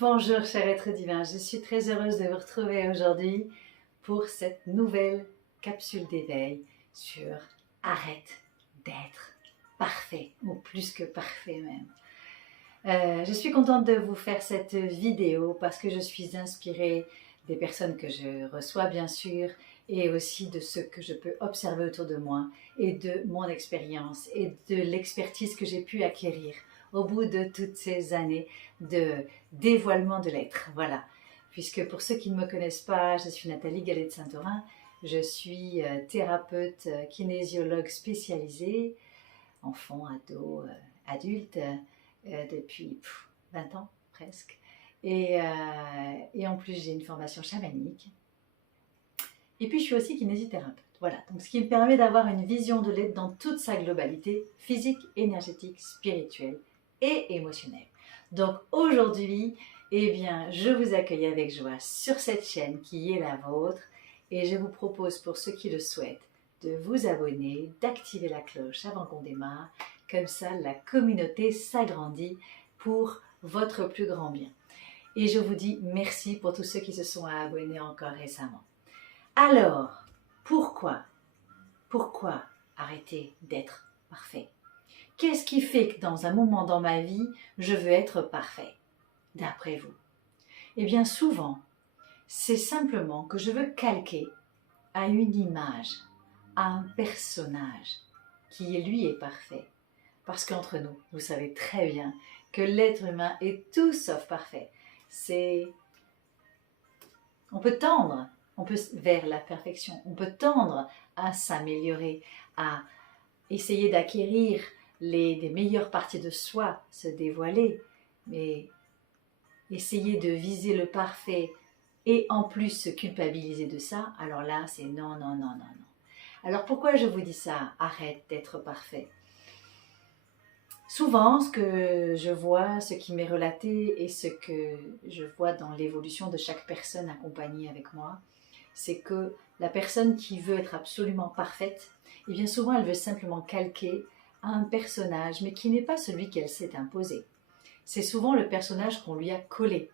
Bonjour cher être divin, je suis très heureuse de vous retrouver aujourd'hui pour cette nouvelle capsule d'éveil sur arrête d'être parfait, ou plus que parfait même. Je suis contente de vous faire cette vidéo parce que je suis inspirée des personnes que je reçois bien sûr et aussi de ce que je peux observer autour de moi et de mon expérience et de l'expertise que j'ai pu acquérir au bout de toutes ces années de dévoilement de l'être. Voilà, puisque pour ceux qui ne me connaissent pas, je suis Nathalie Gallet de Saint-Orin, je suis thérapeute kinésiologue spécialisée, enfant, ado, adulte, depuis 20 ans presque. Et en plus, j'ai une formation chamanique. Et puis, je suis aussi kinésithérapeute. Voilà, donc ce qui me permet d'avoir une vision de l'être dans toute sa globalité, physique, énergétique, spirituelle et émotionnelle. Donc aujourd'hui, eh bien, je vous accueille avec joie sur cette chaîne qui est la vôtre et je vous propose pour ceux qui le souhaitent de vous abonner, d'activer la cloche avant qu'on démarre. Comme ça, la communauté s'agrandit pour votre plus grand bien. Et je vous dis merci pour tous ceux qui se sont abonnés encore récemment. Alors, pourquoi arrêter d'être parfait? Qu'est-ce qui fait que dans un moment dans ma vie, je veux être parfait, d'après vous? Eh bien souvent, c'est simplement que je veux calquer à une image, à un personnage qui lui est parfait. Parce qu'entre nous, vous savez très bien que l'être humain est tout sauf parfait. On peut tendre vers la perfection, on peut tendre à s'améliorer, à essayer d'acquérir des meilleures parties de soi, se dévoiler, mais essayer de viser le parfait et en plus se culpabiliser de ça, alors là c'est non, non, non, non, non. Alors pourquoi je vous dis ça? Arrête d'être parfait. Souvent, ce que je vois, ce qui m'est relaté et ce que je vois dans l'évolution de chaque personne accompagnée avec moi, c'est que la personne qui veut être absolument parfaite, eh bien souvent elle veut simplement calquer à un personnage, mais qui n'est pas celui qu'elle s'est imposé. C'est souvent le personnage qu'on lui a collé.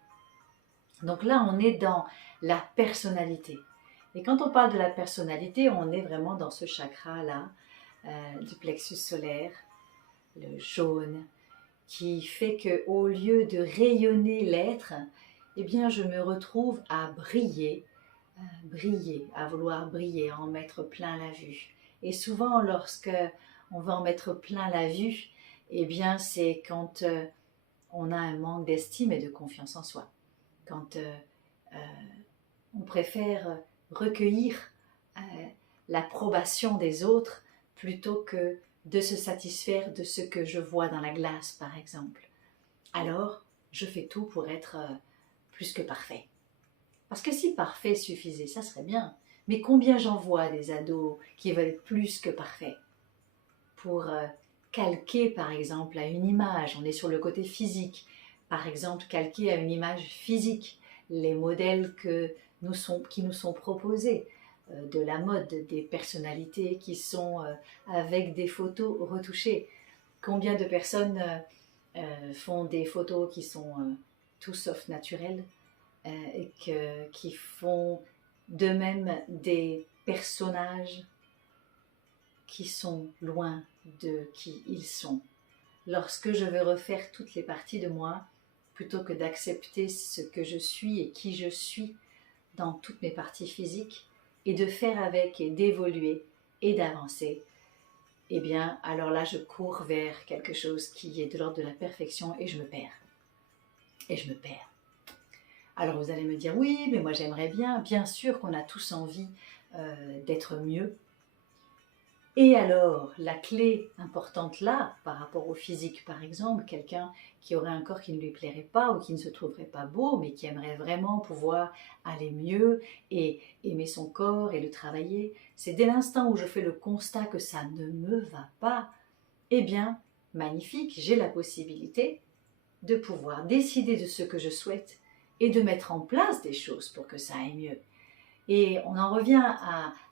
Donc là, on est dans la personnalité. Et quand on parle de la personnalité, on est vraiment dans ce chakra-là, du plexus solaire, le jaune, qui fait qu'au lieu de rayonner l'être, eh bien je me retrouve à briller, à vouloir briller, à en mettre plein la vue. Et souvent, lorsque on va en mettre plein la vue, eh bien c'est quand on a un manque d'estime et de confiance en soi. Quand on préfère recueillir l'approbation des autres plutôt que de se satisfaire de ce que je vois dans la glace, par exemple. Alors, je fais tout pour être plus que parfait. Parce que si parfait suffisait, ça serait bien. Mais combien j'en vois des ados qui veulent être plus que parfaits? Pour calquer, par exemple, à une image, on est sur le côté physique. Par exemple, calquer à une image physique, les modèles qui nous sont proposés, de la mode, des personnalités qui sont avec des photos retouchées. Combien de personnes font des photos qui sont tout sauf naturelles et qui font d'eux-mêmes des personnages qui sont loin de qui ils sont. Lorsque je veux refaire toutes les parties de moi, plutôt que d'accepter ce que je suis et qui je suis dans toutes mes parties physiques, et de faire avec et d'évoluer et d'avancer, eh bien, alors là, je cours vers quelque chose qui est de l'ordre de la perfection et je me perds. Et je me perds. Alors vous allez me dire, oui, mais moi j'aimerais bien sûr qu'on a tous envie d'être mieux. Et alors, la clé importante là, par rapport au physique par exemple, quelqu'un qui aurait un corps qui ne lui plairait pas ou qui ne se trouverait pas beau, mais qui aimerait vraiment pouvoir aller mieux et aimer son corps et le travailler, c'est dès l'instant où je fais le constat que ça ne me va pas, eh bien, magnifique, j'ai la possibilité de pouvoir décider de ce que je souhaite et de mettre en place des choses pour que ça aille mieux. Et on en revient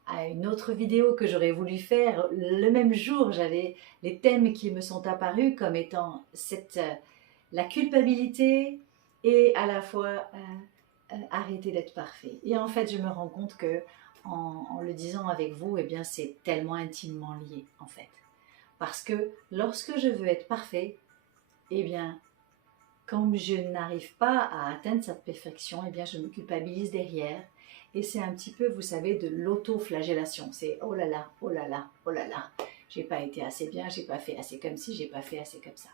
à une autre vidéo que j'aurais voulu faire le même jour. J'avais les thèmes qui me sont apparus comme étant la culpabilité, et à la fois arrêter d'être parfait. Et en fait, je me rends compte que en le disant avec vous, eh bien, c'est tellement intimement lié, en fait. Parce que lorsque je veux être parfait, eh bien, quand je n'arrive pas à atteindre cette perfection, eh bien, je me culpabilise derrière. Et c'est un petit peu, vous savez, de l'auto-flagellation. C'est oh là là, oh là là, oh là là. J'ai pas été assez bien, j'ai pas fait assez comme ci, j'ai pas fait assez comme ça.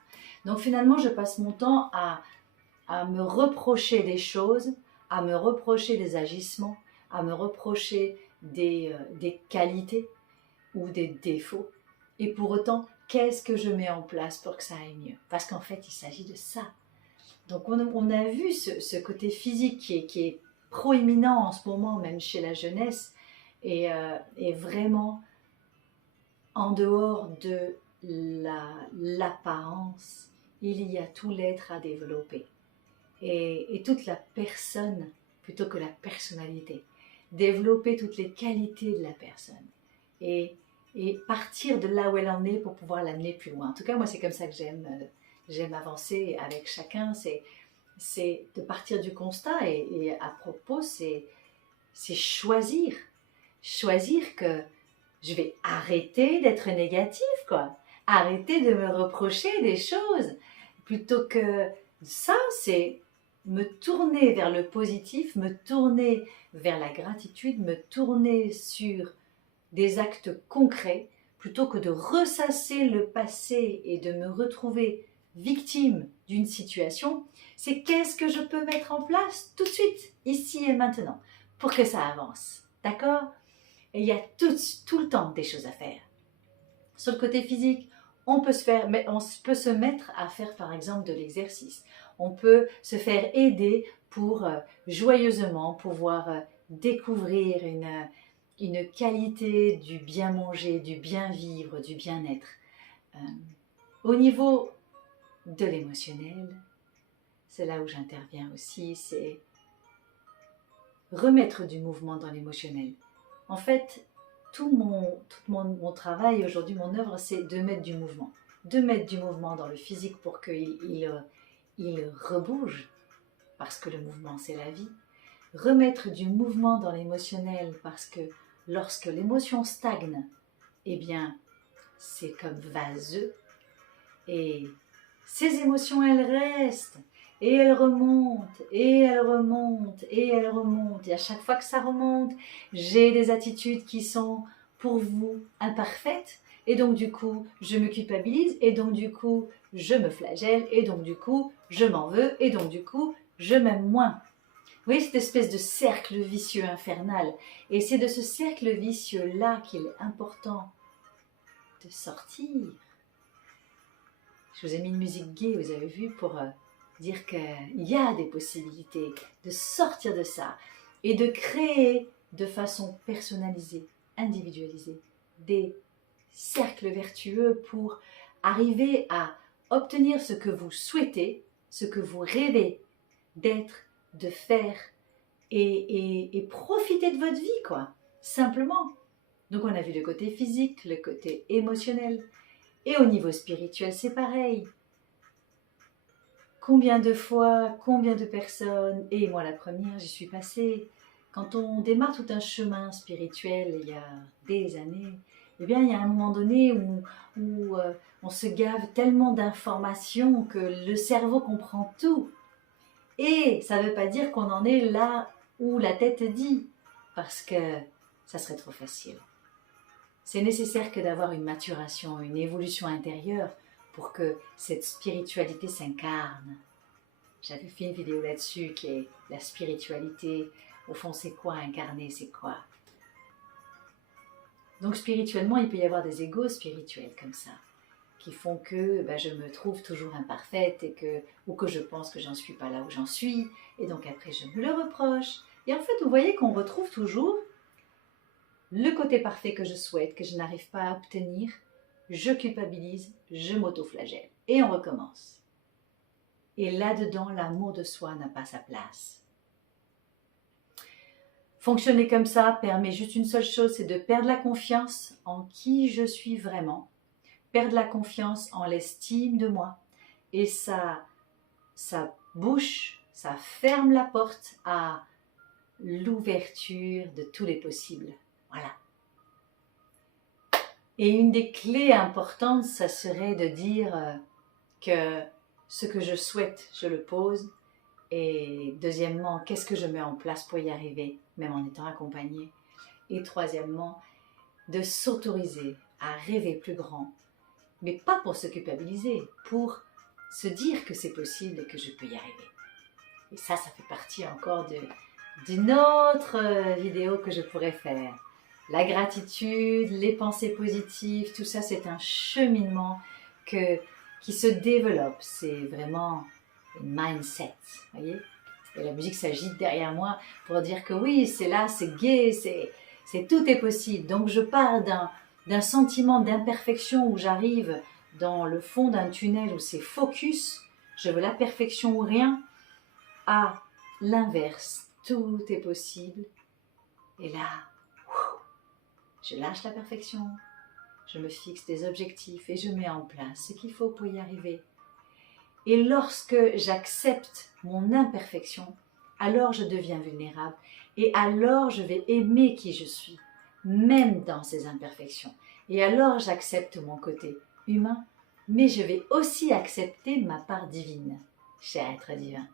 Donc finalement, je passe mon temps à me reprocher des choses, à me reprocher des agissements, à me reprocher des qualités ou des défauts. Et pour autant, qu'est-ce que je mets en place pour que ça aille mieux? Parce qu'en fait, il s'agit de ça. Donc on a vu ce côté physique qui est proéminent en ce moment, même chez la jeunesse, et vraiment en dehors de l'apparence, il y a tout l'être à développer. Et toute la personne plutôt que la personnalité. Développer toutes les qualités de la personne. Et partir de là où elle en est pour pouvoir l'amener plus loin. En tout cas, moi, c'est comme ça que j'aime avancer avec chacun. C'est de partir du constat. Et à propos, c'est choisir. Choisir que je vais arrêter d'être négative, quoi. Arrêter de me reprocher des choses. Plutôt que ça, c'est me tourner vers le positif, me tourner vers la gratitude, me tourner sur des actes concrets, plutôt que de ressasser le passé et de me retrouver victime d'une situation. C'est qu'est-ce que je peux mettre en place tout de suite, ici et maintenant, pour que ça avance. D'accord? Et il y a tout le temps des choses à faire. Sur le côté physique, on peut se mettre à faire par exemple de l'exercice. On peut se faire aider pour joyeusement pouvoir découvrir une qualité du bien manger, du bien vivre, du bien-être. Au niveau de l'émotionnel, c'est là où j'interviens aussi, c'est remettre du mouvement dans l'émotionnel. En fait, tout mon travail aujourd'hui, mon œuvre, c'est de mettre du mouvement. De mettre du mouvement dans le physique pour qu'il rebouge, parce que le mouvement, c'est la vie. Remettre du mouvement dans l'émotionnel, parce que lorsque l'émotion stagne, eh bien, c'est comme vaseux. Et ces émotions, elles restent. Et elles remontent, et elles remontent, et elles remontent. Et à chaque fois que ça remonte, j'ai des attitudes qui sont pour vous imparfaites. Et donc du coup, je me culpabilise. Et donc du coup, je me flagelle. Et donc du coup, je m'en veux. Et donc du coup, je m'aime moins. Vous voyez cette espèce de cercle vicieux infernal. Et c'est de ce cercle vicieux-là qu'il est important de sortir. Je vous ai mis une musique gaie, vous avez vu, pour dire qu'il y a des possibilités de sortir de ça et de créer de façon personnalisée, individualisée, des cercles vertueux pour arriver à obtenir ce que vous souhaitez, ce que vous rêvez d'être, de faire et profiter de votre vie, quoi, simplement. Donc on a vu le côté physique, le côté émotionnel. Et au niveau spirituel, c'est pareil. Combien de fois, combien de personnes, et moi la première, j'y suis passée, quand on démarre tout un chemin spirituel il y a des années, eh bien il y a un moment donné où on se gave tellement d'informations que le cerveau comprend tout. Et ça ne veut pas dire qu'on en est là où la tête dit, parce que ça serait trop facile. C'est nécessaire que d'avoir une maturation, une évolution intérieure pour que cette spiritualité s'incarne. J'avais fait une vidéo là-dessus qui est la spiritualité. Au fond, c'est quoi incarner, c'est quoi? Donc spirituellement, il peut y avoir des égos spirituels comme ça, qui font que je me trouve toujours imparfaite ou que je pense que j'en suis pas là où j'en suis, et donc après je me le reproche. Et en fait, vous voyez qu'on retrouve toujours le côté parfait que je souhaite, que je n'arrive pas à obtenir, je culpabilise, je m'auto-flagelle. Et on recommence. Et là-dedans, l'amour de soi n'a pas sa place. Fonctionner comme ça permet juste une seule chose, c'est de perdre la confiance en qui je suis vraiment, perdre la confiance en l'estime de moi. Et ça bouche, ça ferme la porte à l'ouverture de tous les possibles. Voilà. Et une des clés importantes, ça serait de dire que ce que je souhaite, je le pose. Et deuxièmement, qu'est-ce que je mets en place pour y arriver, même en étant accompagnée. Et troisièmement, de s'autoriser à rêver plus grand, mais pas pour se culpabiliser, pour se dire que c'est possible et que je peux y arriver. Et ça fait partie encore d'une autre vidéo que je pourrais faire. La gratitude, les pensées positives, tout ça c'est un cheminement qui se développe. C'est vraiment une mindset, voyez. Et la musique s'agite derrière moi pour dire que oui, c'est là, c'est gai, tout est possible. Donc je pars d'un sentiment d'imperfection où j'arrive dans le fond d'un tunnel où c'est focus, je veux la perfection ou rien, à l'inverse, tout est possible. Et là, je lâche la perfection, je me fixe des objectifs et je mets en place ce qu'il faut pour y arriver. Et lorsque j'accepte mon imperfection, alors je deviens vulnérable et alors je vais aimer qui je suis, même dans ces imperfections. Et alors j'accepte mon côté humain, mais je vais aussi accepter ma part divine, cher être divin.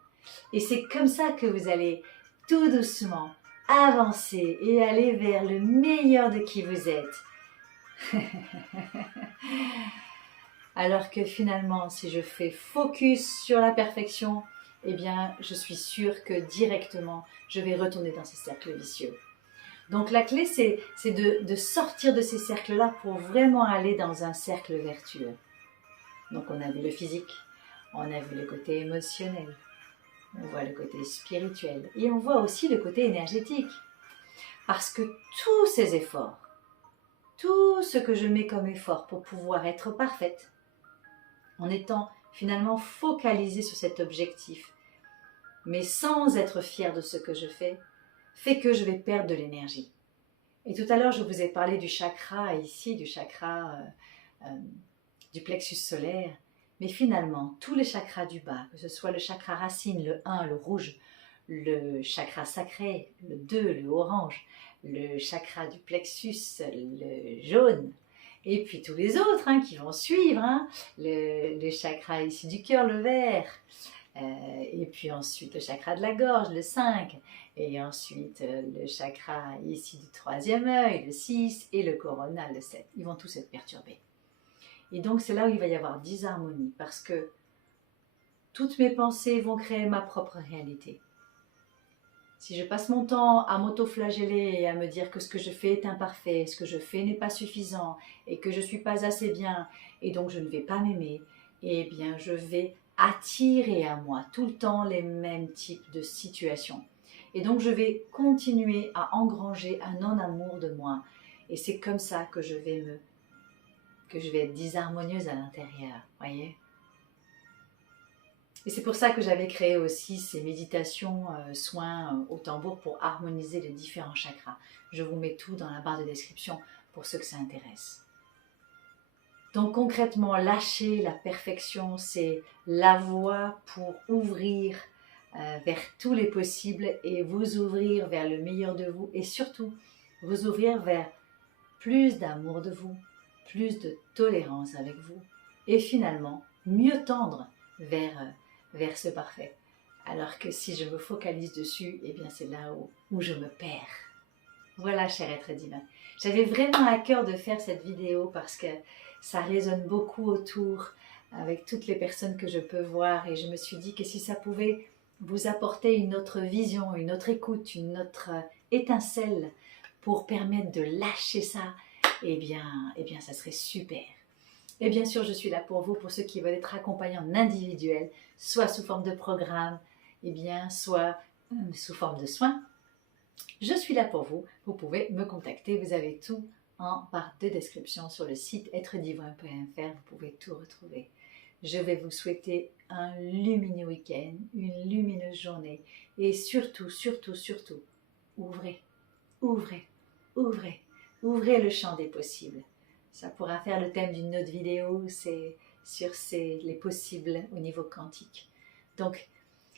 Et c'est comme ça que vous allez tout doucement avancer et aller vers le meilleur de qui vous êtes. Alors que finalement, si je fais focus sur la perfection, eh bien, je suis sûre que directement, je vais retourner dans ces cercles vicieux. Donc la clé, c'est de sortir de ces cercles-là pour vraiment aller dans un cercle vertueux. Donc on a vu le physique, on a vu le côté émotionnel, on voit le côté spirituel et on voit aussi le côté énergétique. Parce que tous ces efforts, tout ce que je mets comme effort pour pouvoir être parfaite, en étant finalement focalisée sur cet objectif, mais sans être fière de ce que je fais, fait que je vais perdre de l'énergie. Et tout à l'heure, je vous ai parlé du chakra ici, du chakra du plexus solaire, mais finalement, tous les chakras du bas, que ce soit le chakra racine, le 1, le rouge, le chakra sacré, le 2, le orange, le chakra du plexus, le jaune, et puis tous les autres qui vont suivre, le chakra ici du cœur, le vert, et puis ensuite le chakra de la gorge, le 5, et ensuite le chakra ici du troisième œil, le 6, et le corona, le 7. Ils vont tous être perturbés. Et donc c'est là où il va y avoir disharmonie, parce que toutes mes pensées vont créer ma propre réalité. Si je passe mon temps à m'auto-flageller et à me dire que ce que je fais est imparfait, ce que je fais n'est pas suffisant et que je ne suis pas assez bien et donc je ne vais pas m'aimer, eh bien je vais attirer à moi tout le temps les mêmes types de situations. Et donc je vais continuer à engranger un non-amour de moi. Et c'est comme ça que je vais être disharmonieuse à l'intérieur, voyez ? Et c'est pour ça que j'avais créé aussi ces méditations, soins au tambour pour harmoniser les différents chakras. Je vous mets tout dans la barre de description pour ceux que ça intéresse. Donc concrètement, lâcher la perfection, c'est la voie pour ouvrir vers tous les possibles et vous ouvrir vers le meilleur de vous et surtout vous ouvrir vers plus d'amour de vous, plus de tolérance avec vous et finalement mieux tendre vers ce parfait. Alors que si je me focalise dessus, eh bien c'est là où je me perds. Voilà, cher être divin. J'avais vraiment à cœur de faire cette vidéo parce que ça résonne beaucoup autour avec toutes les personnes que je peux voir et je me suis dit que si ça pouvait vous apporter une autre vision, une autre écoute, une autre étincelle pour permettre de lâcher ça, eh bien ça serait super. Et bien sûr, je suis là pour vous, pour ceux qui veulent être accompagnés en individuel, soit sous forme de programme, soit sous forme de soins. Je suis là pour vous. Vous pouvez me contacter. Vous avez tout en barre de description sur le site êtredivin.fr. Vous pouvez tout retrouver. Je vais vous souhaiter un lumineux week-end, une lumineuse journée. Et surtout, surtout, surtout, ouvrez le champ des possibles. Ça pourra faire le thème d'une autre vidéo, c'est sur les possibles au niveau quantique. Donc,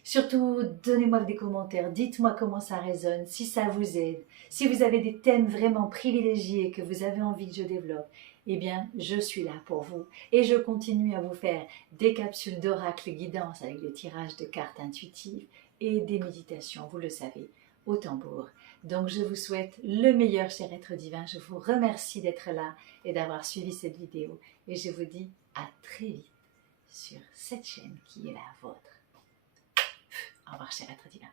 Surtout, donnez-moi des commentaires, dites-moi comment ça résonne, si ça vous aide, si vous avez des thèmes vraiment privilégiés que vous avez envie que je développe. Eh bien, je suis là pour vous et je continue à vous faire des capsules d'oracle guidance avec des tirages de cartes intuitives et des méditations, vous le savez, au tambour. Donc, je vous souhaite le meilleur, cher être divin. Je vous remercie d'être là et d'avoir suivi cette vidéo. Et je vous dis à très vite sur cette chaîne qui est la vôtre. Au revoir, cher être divin.